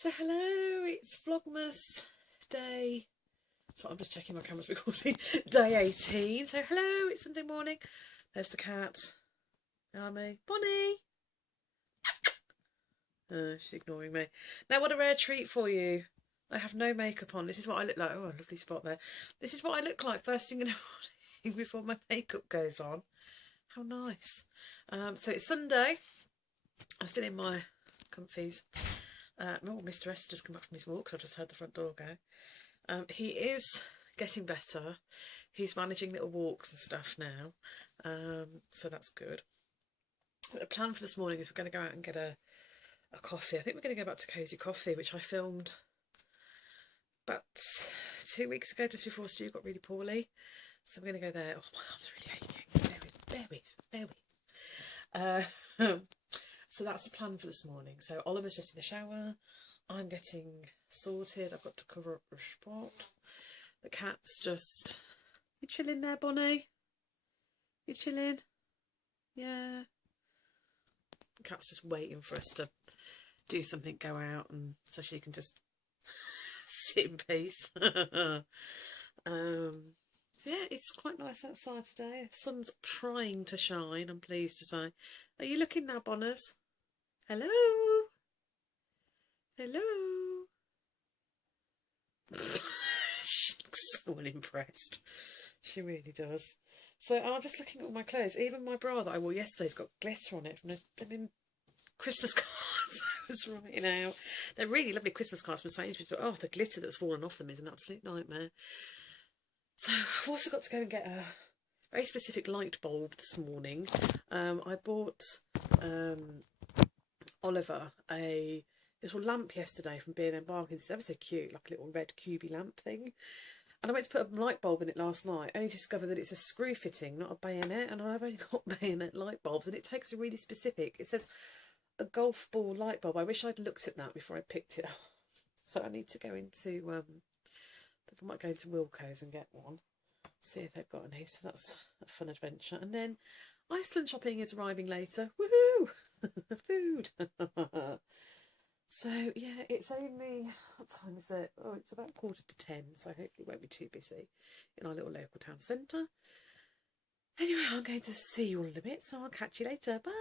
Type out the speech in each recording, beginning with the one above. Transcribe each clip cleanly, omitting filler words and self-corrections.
So hello, it's Vlogmas day. So I'm just checking my camera's recording. Day 18. So hello, it's Sunday morning. There's the cat. Hi, me. Bonnie. She's ignoring me. Now, what a rare treat for you. I have no makeup on. This is what I look like. Oh, a lovely spot there. This is what I look like first thing in the morning before my makeup goes on. How nice. So it's Sunday. I'm still in my comfies. Mr. S just come back from his walk, so I've just heard the front door go. He is getting better. He's managing little walks and stuff now, so that's good. But the plan for this morning is we're going to go out and get a coffee. I think we're going to go back to Cosy Coffee, which I filmed about 2 weeks ago, just before Stu got really poorly. So we're going to go there. Oh, my arm's really aching. Bear with. So that's the plan for this morning. So Oliver's just in the shower. I'm getting sorted. I've got to cover up the spot. The cat's just... You chilling there, Bonnie? You chilling? Yeah. The cat's just waiting for us to do something, go out, and so she can just sit in peace. So yeah, it's quite nice outside today. The sun's trying to shine, I'm pleased to say. Are you looking now, Bonners? Hello? Hello? She looks so unimpressed. She really does. So I'm just looking at all my clothes. Even my bra that I wore yesterday's got glitter on it from the blooming Christmas cards I was writing out. They're really lovely Christmas cards from Sainsbury's, but oh, the glitter that's fallen off them is an absolute nightmare. So I've also got to go and get a very specific light bulb this morning. I bought Oliver a little lamp yesterday from B&M Bargains. It's ever so cute, like a little red cubey lamp thing. And I went to put a light bulb in it last night, only discovered that it's a screw fitting, not a bayonet, and I've only got bayonet light bulbs, and it takes a really specific, it says a golf ball light bulb. I wish I'd looked at that before I picked it up. So I need to go into, I might go into Wilko's and get one, see if they've got any, so that's a fun adventure. And then Iceland shopping is arriving later, woohoo! Food! So yeah, it's only, what time is it? Oh, it's about 10:15, so hopefully it won't be too busy in our little local town centre. Anyway, I'm going to see you all in a bit, so I'll catch you later. Bye!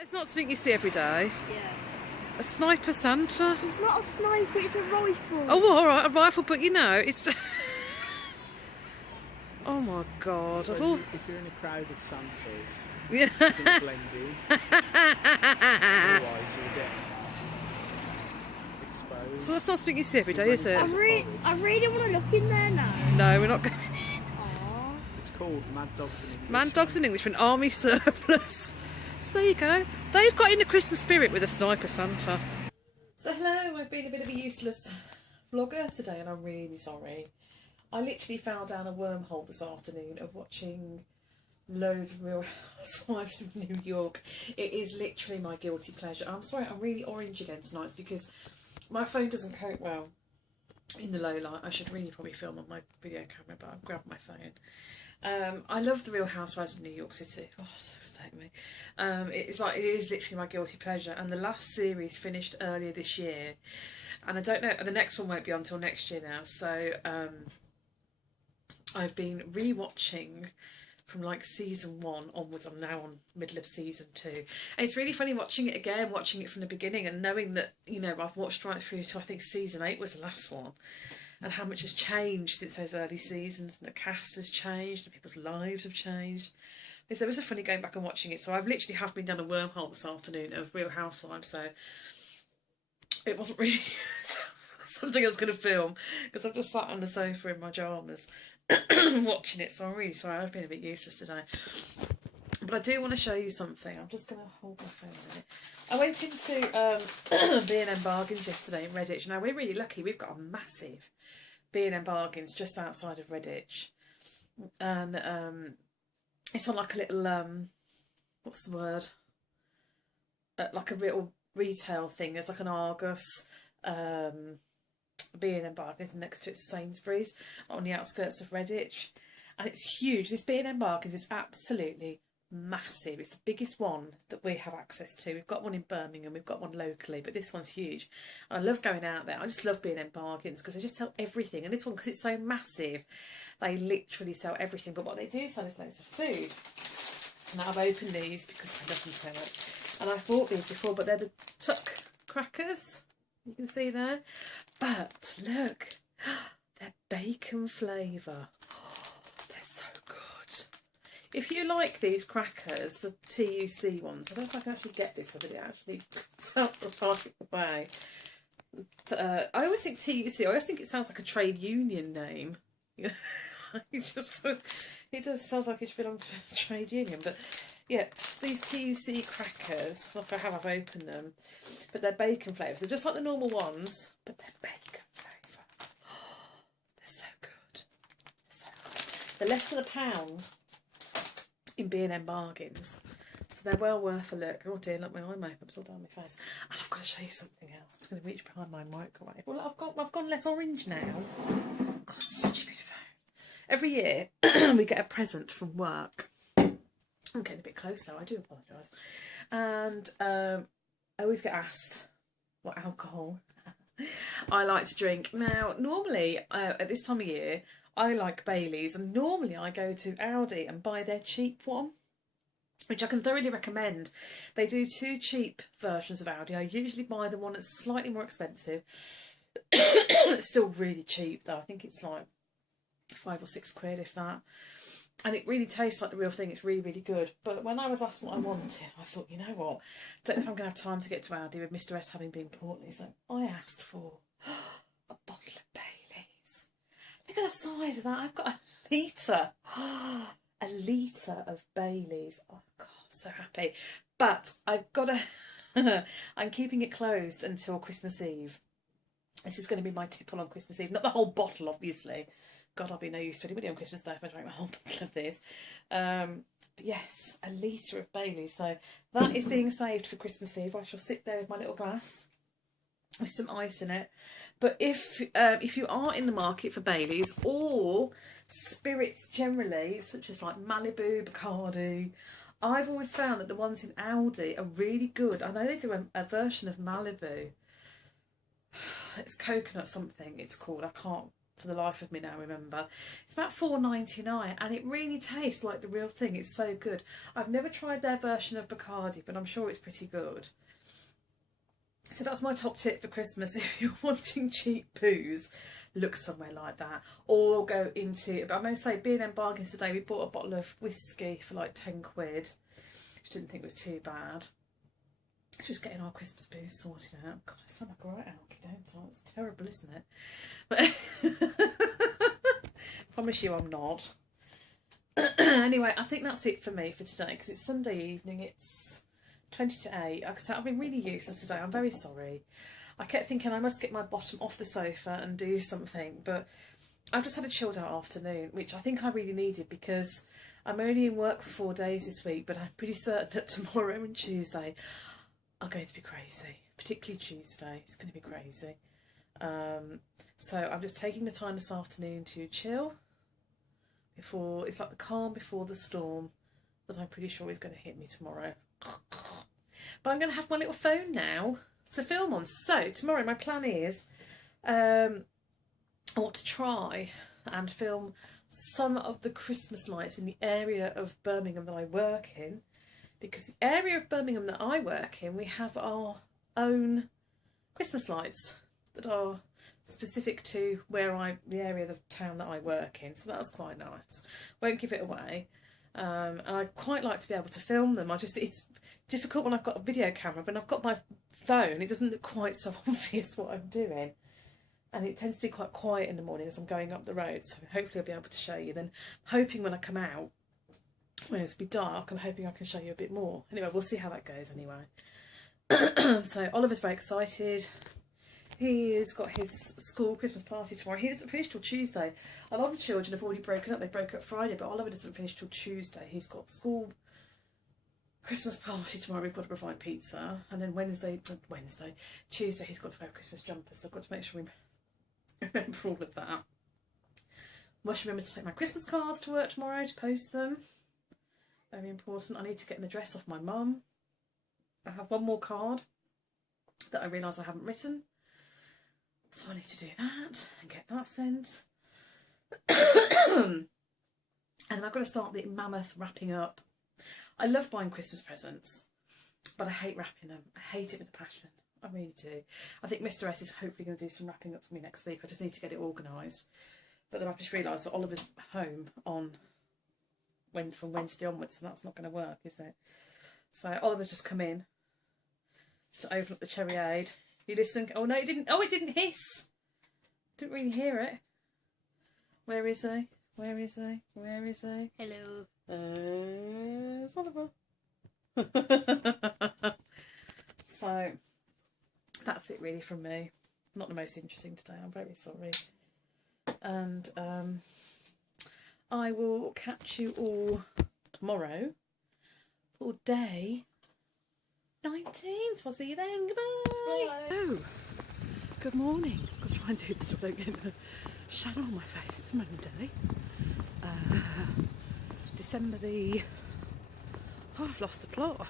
It's not something you see every day. Yeah. A sniper Santa? It's not a sniper, it's a rifle. Oh, well, alright, a rifle, but you know, it's... Oh my god. If you're in a crowd of Santas, Yeah. you're going to blend in. Otherwise you'll get exposed. So that's not something you see every day, is it? I really want to look in there now. No, we're not going in. Aww. It's called Mad Dogs in English. Mad Dogs in English for an army surplus. So there you go. They've got in the Christmas spirit with a sniper Santa. So hello, I've been a bit of a useless vlogger today and I'm really sorry. I literally fell down a wormhole this afternoon of watching loads of Real Housewives of New York. It is literally my guilty pleasure. I'm sorry, I'm really orange again tonight. It's because my phone doesn't cope well in the low light. I should really probably film on my video camera, but I've grabbed my phone. I love the Real Housewives of New York City. Oh, it's taking me. It is literally my guilty pleasure. And the last series finished earlier this year, and I don't know. The next one won't be until next year now. So I've been rewatching from like season 1 onwards. I'm now on middle of season 2, and it's really funny watching it again, watching it from the beginning, and knowing that, you know, I've watched right through to, I think season 8 was the last one, and how much has changed since those early seasons, and the cast has changed and people's lives have changed. So it was so funny going back and watching it. So I've literally have been down a wormhole this afternoon of Real Housewives, so it wasn't really something I was going to film, because I've just sat on the sofa in my pyjamas watching it, so I'm really sorry, I've been a bit useless today. But I do want to show you something. I'm just going to hold my phone a minute. I went into B&M Bargains yesterday in Redditch. Now, we're really lucky. We've got a massive B&M Bargains just outside of Redditch. And it's on like a little, what's the word? Like a little retail thing. There's like an Argos, B&M Bargains, and next to it's Sainsbury's on the outskirts of Redditch. And it's huge. This B&M Bargains is absolutely massive. It's the biggest one that we have access to. We've got one in Birmingham, we've got one locally, but this one's huge. And I love going out there. I just love B&M Bargains because they just sell everything. And this one, because it's so massive, they literally sell everything. But what they do sell is loads of food. And I've opened these because I love them so much. And I've bought these before, but they're the Tuck crackers. You can see there. But look, they're bacon flavour. They're so good. If you like these crackers, the TUC ones, I don't know if I can actually get this, but it actually comes out the right way. I always think TUC, I always think it sounds like a trade union name. it does sounds like it should belong to a trade union, but yeah, these TUC crackers, like I've opened them, but they're bacon flavours. They're just like the normal ones, but they're bacon flavour. They're so good. They're so good. They're less than £1 in B&M Bargains, so they're well worth a look. Oh dear, look, my eye makeup's all down my face. And I've got to show you something else. I'm just going to reach behind my microwave. Well, I've gone less orange now. God, stupid phone. Every year we get a present from work. I'm getting a bit close though, I do apologise. And I always get asked what alcohol I like to drink. Now, normally at this time of year, I like Baileys, and normally I go to Aldi and buy their cheap one, which I can thoroughly recommend. They do 2 cheap versions of Aldi. I usually buy the one that's slightly more expensive. It's still really cheap though. I think it's like £5 or £6, if that. And it really tastes like the real thing. It's really, really good. But when I was asked what I wanted, I thought, you know what? Don't know if I'm going to have time to get to Aldi with Mr S having been poorly. So I asked for a bottle of Baileys. Look at the size of that. I've got a litre. A litre of Baileys. Oh, God, so happy. But I've got to... I'm keeping it closed until Christmas Eve. This is going to be my tipple on Christmas Eve. Not the whole bottle, obviously. God, I'll be no use to anybody on Christmas Day if I drink my whole bottle of this. But yes, a litre of Baileys. So that is being saved for Christmas Eve. I shall sit there with my little glass with some ice in it. But if you are in the market for Baileys or spirits generally, such as like Malibu, Bacardi, I've always found that the ones in Aldi are really good. I know they do a version of Malibu. It's coconut something it's called. I can't for the life of me now remember. It's about £4.99 and it really tastes like the real thing. It's so good. I've never tried their version of Bacardi, but I'm sure it's pretty good. So that's my top tip for Christmas. If you're wanting cheap booze, look somewhere like that, or go into, but I'm going to say B&M Bargains today. We bought a bottle of whiskey for like £10, which I didn't think was too bad. It's just getting our Christmas booze sorted out. God, I sound like a right alky, don't I? It's terrible, isn't it? But promise you I'm not. Anyway, I think that's it for me for today, because it's Sunday evening. It's 20 to 8. Like I said, I've been really useless today. I'm very sorry. I kept thinking I must get my bottom off the sofa and do something, but I've just had a chilled out afternoon, which I think I really needed, because I'm only in work for 4 days this week, but I'm pretty certain that tomorrow and Tuesday are going to be crazy, particularly Tuesday. It's going to be crazy. So I'm just taking the time this afternoon to chill before, it's like the calm before the storm that I'm pretty sure is going to hit me tomorrow. But I'm going to have my little phone now to film on. So tomorrow my plan is I want to try and film some of the Christmas lights in the area of Birmingham that I work in, because the area of Birmingham that I work in, we have our own Christmas lights that are specific to the area of the town that I work in, so that's quite nice. Won't give it away. And I'd quite like to be able to film them. It's difficult when I've got a video camera, but when I've got my phone, it doesn't look quite so obvious what I'm doing. And it tends to be quite quiet in the morning as I'm going up the road, so hopefully I'll be able to show you. Then hoping when I come out, when it's be dark, I'm hoping I can show you a bit more. Anyway, we'll see how that goes anyway. So Oliver's very excited. He's got his school Christmas party tomorrow. He doesn't finish till Tuesday. A lot of children have already broken up. They broke up Friday, but Oliver doesn't finish till Tuesday. He's got school Christmas party tomorrow. We've got to provide pizza. And then Tuesday he's got to wear a Christmas jumper. So I've got to make sure we remember all of that. Must remember to take my Christmas cards to work tomorrow to post them. Very important. I need to get an address off my mum. I have one more card that I realise I haven't written. So I need to do that and get that sent. And then I've got to start the mammoth wrapping up. I love buying Christmas presents, but I hate wrapping them. I hate it with a passion. I really do. I think Mr. S is hopefully going to do some wrapping up for me next week. I just need to get it organised. But then I've just realised that Oliver's home from Wednesday onwards, so that's not going to work, is it? So Oliver's just come in to open up the cherry aid. You listen. Oh no, it didn't. Oh, it didn't hiss. Didn't really hear it. Where is he? Where is he? Where is he? Hello. It's Oliver. So that's it really from me. Not the most interesting today. I'm very sorry. And I will catch you all tomorrow for day 19. So I'll see you then. Goodbye. Oh, good morning. I'll try and do this so I don't get a shadow on my face. It's Monday. December the... Oh, I've lost the plot.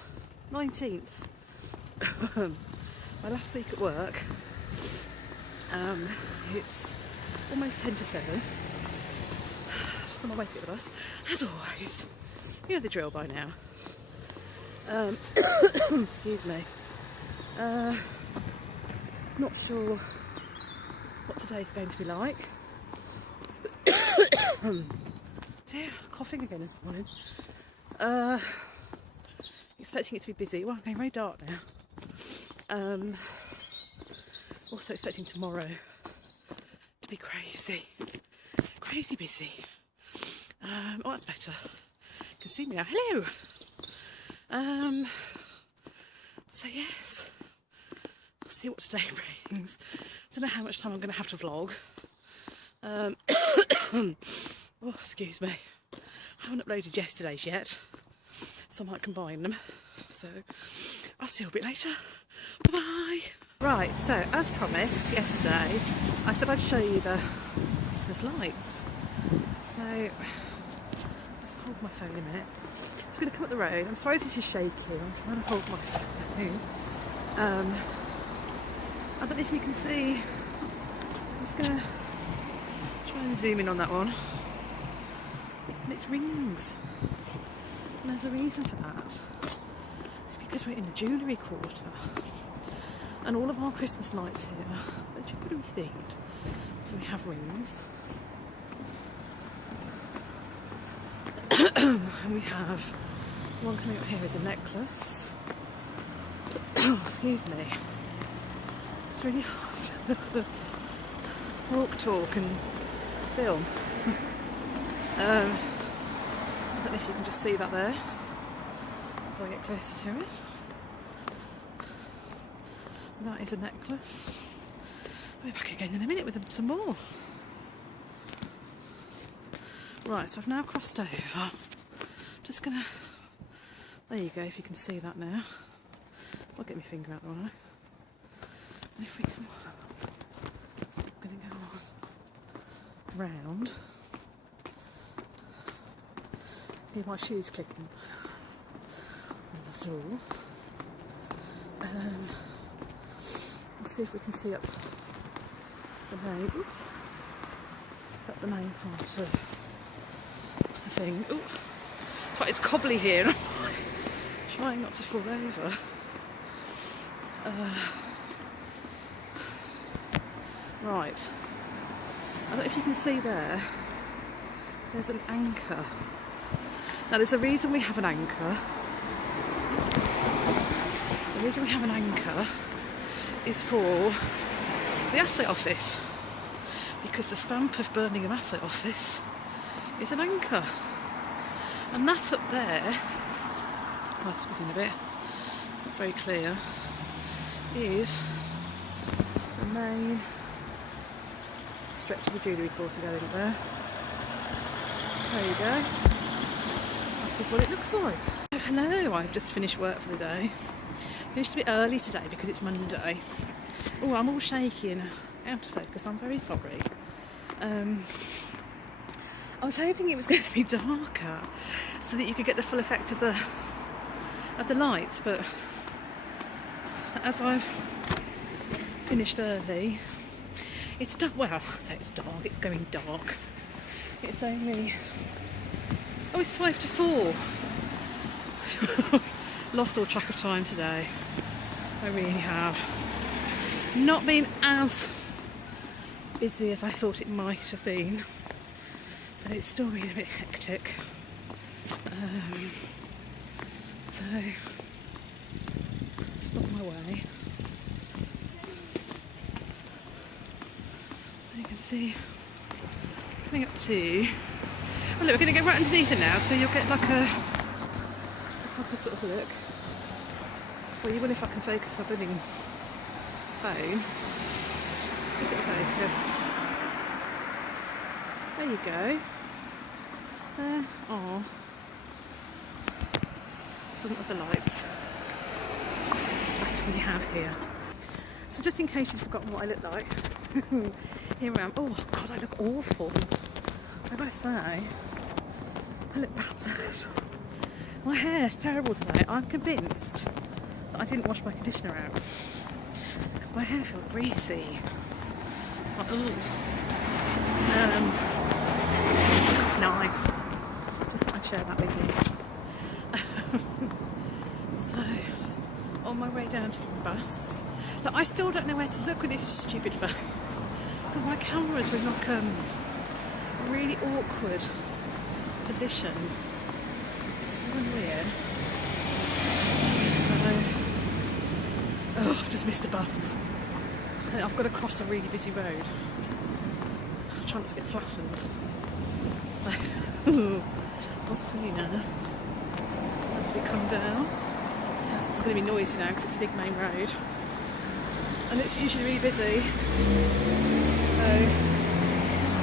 19th. My last week at work. It's almost 10 to 7. Just on my way to get the bus. As always. You know the drill by now. Excuse me. Not sure what today's going to be like. Dear, coughing again this morning. Expecting it to be busy. Well, I'm going very dark now. Also expecting tomorrow to be crazy. Crazy busy. Oh, that's better. You can see me now. Hello! So yes, we'll see what today brings. I don't know how much time I'm going to have to vlog. Oh, excuse me. I haven't uploaded yesterday's yet, so I might combine them. So I'll see you a bit later. Bye-bye. Right, so as promised yesterday, I said I'd show you the Christmas lights. So let's hold my phone a minute. I'm just going to come up the road. I'm sorry if this is shaky. I'm trying to hold my phone. I don't know if you can see. I'm just going to try and zoom in on that one. And it's rings. And there's a reason for that. It's because we're in the jewellery quarter. And all of our Christmas lights here are jewellery themed. So we have rings. And we have one coming up here is a necklace. Excuse me. It's really hard to walk, talk and film. I don't know if you can just see that there as I get closer to it. That is a necklace. I'll be back again in a minute with some more. Right, so I've now crossed over. I'm just gonna... There you go, if you can see that now. I'll get my finger out the way. And if we come on, I'm gonna go on round. Hear my shoes clicking on the door. And we'll see if we can see up the main, oops, up the main part of the thing. Ooh, quite, it's cobbly here. And I'm trying not to fall over. Right. I don't know if you can see there. There's an anchor. Now there's a reason we have an anchor. The reason we have an anchor is for the assay office, because the stamp of Birmingham Assay Office is an anchor, and that up there, I'll squeeze in a bit, it's not very clear, is the main stretch of the jewellery quarter going up there. There you go. That is what it looks like. Oh, hello, I've just finished work for the day. Finished a bit early today because it's Monday. Oh, I'm all shaky and out of focus, I'm very sorry. I was hoping it was going to be darker so that you could get the full effect of the lights, but as I've finished early, it's dark. Well, I say it's dark, it's going dark. It's only, oh, it's 5 to 4. Lost all track of time today. I really have. Not been as busy as I thought it might have been, but it's still been a bit hectic. So, just on my way. You can see, coming up to, well look, we're going to go right underneath it now, so you'll get like a proper sort of look. Well, you will if I can focus my blooming phone. Look at the focus. There you go. There are some of the lights that we have here. So just in case you've forgotten what I look like, here I am. Oh God, I look awful. I've got to say, I look battered. My hair's terrible today. I'm convinced that I didn't wash my conditioner out because my hair feels greasy. Like, nice. Just thought I'd share that with you. So, just on my way down to the bus. Look, I still don't know where to look with this stupid phone because my camera's in like a really awkward position. It's so annoying. So, oh, I've just missed a bus. I've got to cross a really busy road. I'm trying not to get flattened. So, we'll see now as we come down. It's going to be noisy now because it's a big main road. And it's usually really busy. So,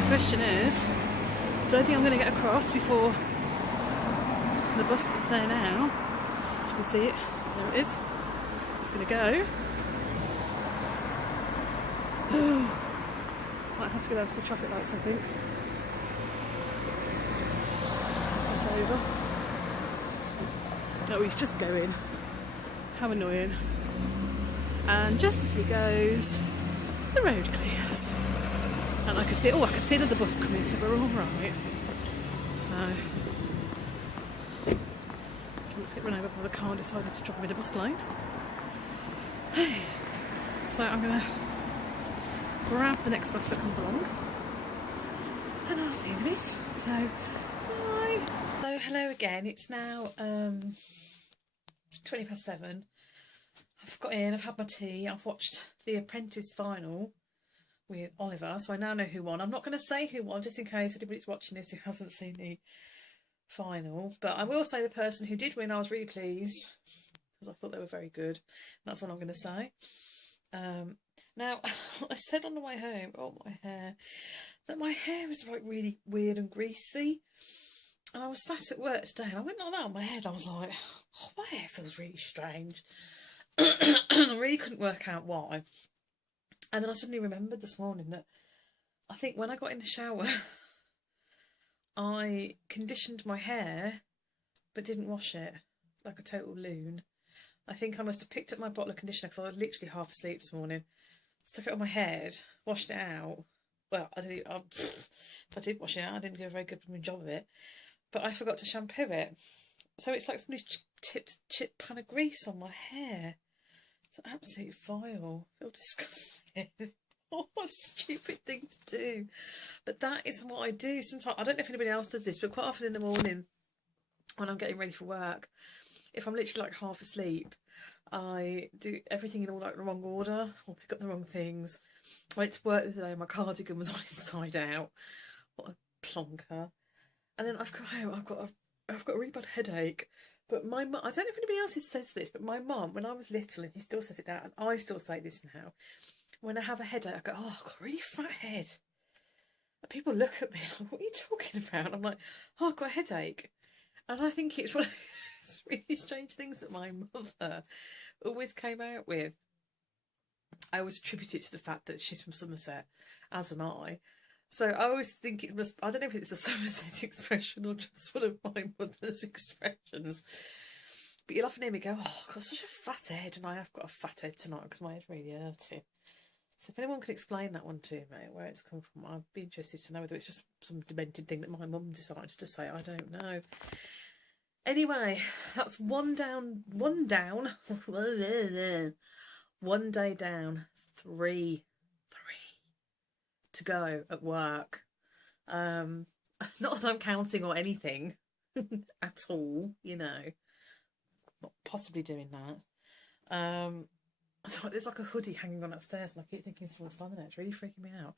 the question is, do I think I'm going to get across before the bus that's there now? You can see it, there it is. It's going to go. Might have to go down to the traffic lights, I think. It's over. Oh, he's just going. How annoying. And just as he goes, the road clears. And I can see, oh, I can see another bus coming, so we're all right. So, let's get run over by the car and decided to drop him in a bus lane. So I'm going to grab the next bus that comes along and I'll see you in a bit. So, bye. So, hello again. It's now 7:20. I've got in, I've had my tea, I've watched The Apprentice final with Oliver, so I now know who won. I'm not going to say who won, just in case anybody's watching this who hasn't seen the final, but I will say the person who did win, I was really pleased, because I thought they were very good. That's what I'm going to say. Now, I said on the way home, oh my hair, that my hair was like really weird and greasy, and I was sat at work today, and I went like that on my head, I was like, oh, my hair feels really strange. I really couldn't work out why. And then I suddenly remembered this morning that I think when I got in the shower, I conditioned my hair but didn't wash it, like a total loon. I think I must have picked up my bottle of conditioner because I was literally half asleep this morning, stuck it on my head, washed it out, well, if I did wash it out, I didn't do a very good job of it. But I forgot to shampoo it. So it's like somebody's tipped a chip pan of grease on my hair. It's absolutely vile. I feel disgusting. What a stupid thing to do. But that is what I do sometimes. I don't know if anybody else does this, but quite often in the morning when I'm getting ready for work, if I'm literally like half asleep, I do everything in all like the wrong order, or pick up the wrong things. I went to work the other day, my cardigan was on inside out. What a plonker. And then I've got home, I've got a really bad headache. But my mum, I don't know if anybody else says this, but my mum, when I was little, and she still says it now, and I still say this now, when I have a headache, I go, oh, I've got a really fat head. And people look at me like, what are you talking about? And I'm like, oh, I've got a headache. And I think it's one of those really strange things that my mother always came out with. I always attribute it to the fact that she's from Somerset, as am I. So I always think it must, I don't know if it's a Somerset expression or just one of my mother's expressions. But you'll often hear me go, oh, I've got such a fat head, and I have got a fat head tonight because my head's really hurting. So if anyone can explain that one to me, where it's come from, I'd be interested to know whether it's just some demented thing that my mum decided to say. I don't know. Anyway, that's one down, one day down, three to go at work. Not that I'm counting or anything at all, you know, not possibly doing that. So there's like a hoodie hanging on upstairs, and I keep thinking someone's standing there. It's really freaking me out.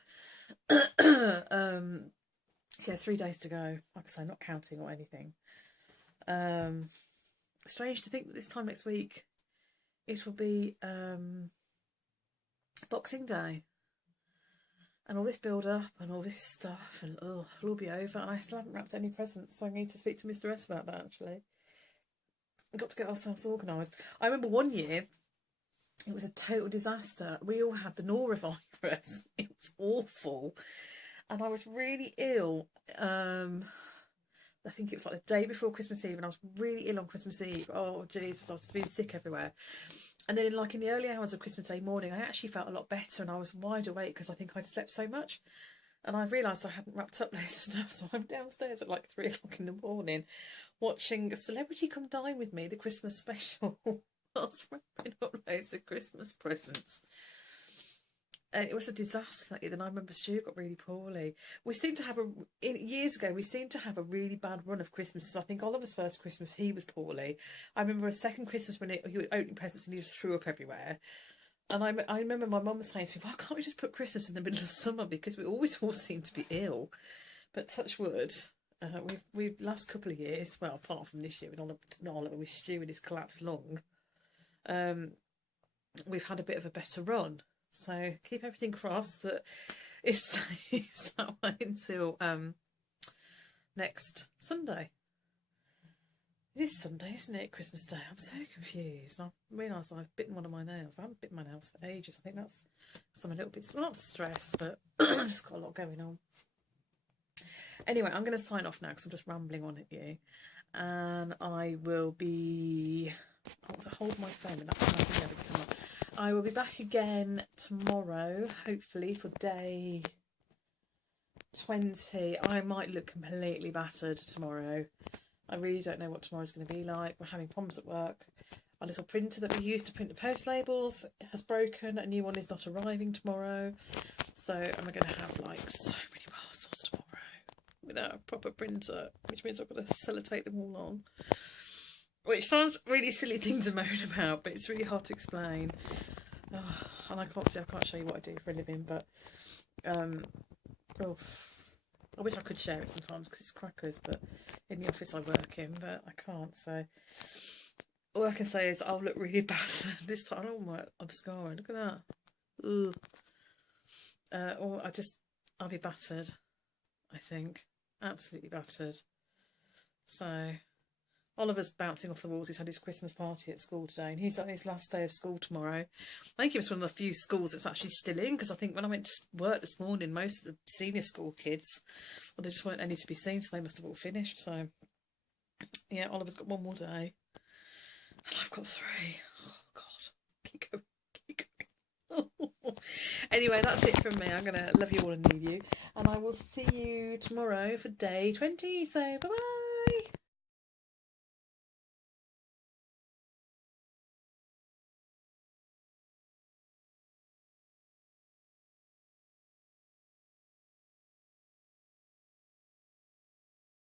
So yeah, 3 days to go. Like I say, not counting or anything. Strange to think that this time next week it will be Boxing Day, and all this build up and all this stuff, and it'll all be over, and I still haven't wrapped any presents, so I need to speak to Mr. S about that. Actually, we've got to get ourselves organised. I remember one year it was a total disaster. We all had the norovirus. It was awful, and I was really ill. I think it was like the day before Christmas Eve, and I was really ill on Christmas Eve. Oh Jesus, I was just being sick everywhere. And then like in the early hours of Christmas Day morning, I actually felt a lot better, and I was wide awake because I think I'd slept so much. And I realised I hadn't wrapped up loads of stuff, so I'm downstairs at like 3 o'clock in the morning watching Celebrity Come Dine With Me, the Christmas special. I was wrapping up loads of Christmas presents. And it was a disaster that year. Then I remember Stu got really poorly. We seemed to have years ago, we seemed to have a really bad run of Christmases. I think Oliver's first Christmas, he was poorly. I remember a second Christmas when he was opening presents and he just threw up everywhere. And I remember my mum saying to me, why can't we just put Christmas in the middle of summer? Because we always all seem to be ill. But touch wood, we've last couple of years, well, apart from this year, not Oliver, with Stu and his collapsed lung, we've had a bit of a better run. So keep everything crossed that it stays that way until next Sunday. It is Sunday, isn't it? Christmas Day. I'm so confused. I realised I've bitten one of my nails. I haven't bitten my nails for ages. I think that's because I'm a little bit, not stressed, but I've just got a lot going on. Anyway, I'm going to sign off now because I'm just rambling on at you. And I want to hold my phone and that I will be back again tomorrow, hopefully, for day 20. I might look completely battered tomorrow. I really don't know what tomorrow's going to be like. We're having problems at work. Our little printer that we use to print the post labels has broken. A new one is not arriving tomorrow. So I'm going to have like so many parcels tomorrow without a proper printer, which means I've got to sellotape them all on. Which sounds a really silly thing to moan about, but it's really hard to explain. Oh, and I can't show you what I do for a living, but I wish I could share it sometimes because it's crackers, but in the office I work in, but I can't. So all I can say is I'll look really bad this time. I'm scarring. Look at that. Ugh. Or I'll be battered, I think. Absolutely battered. So Oliver's bouncing off the walls. He's had his Christmas party at school today, and he's on his last day of school tomorrow. I think it's one of the few schools that's actually still in, because I think when I went to work this morning, most of the senior school kids, well, there just weren't any to be seen, so they must have all finished. So yeah, Oliver's got one more day, and I've got 3. Oh God, keep going. Anyway, that's it from me. I'm going to love you all and leave you. And I will see you tomorrow for day 20. So, bye-bye.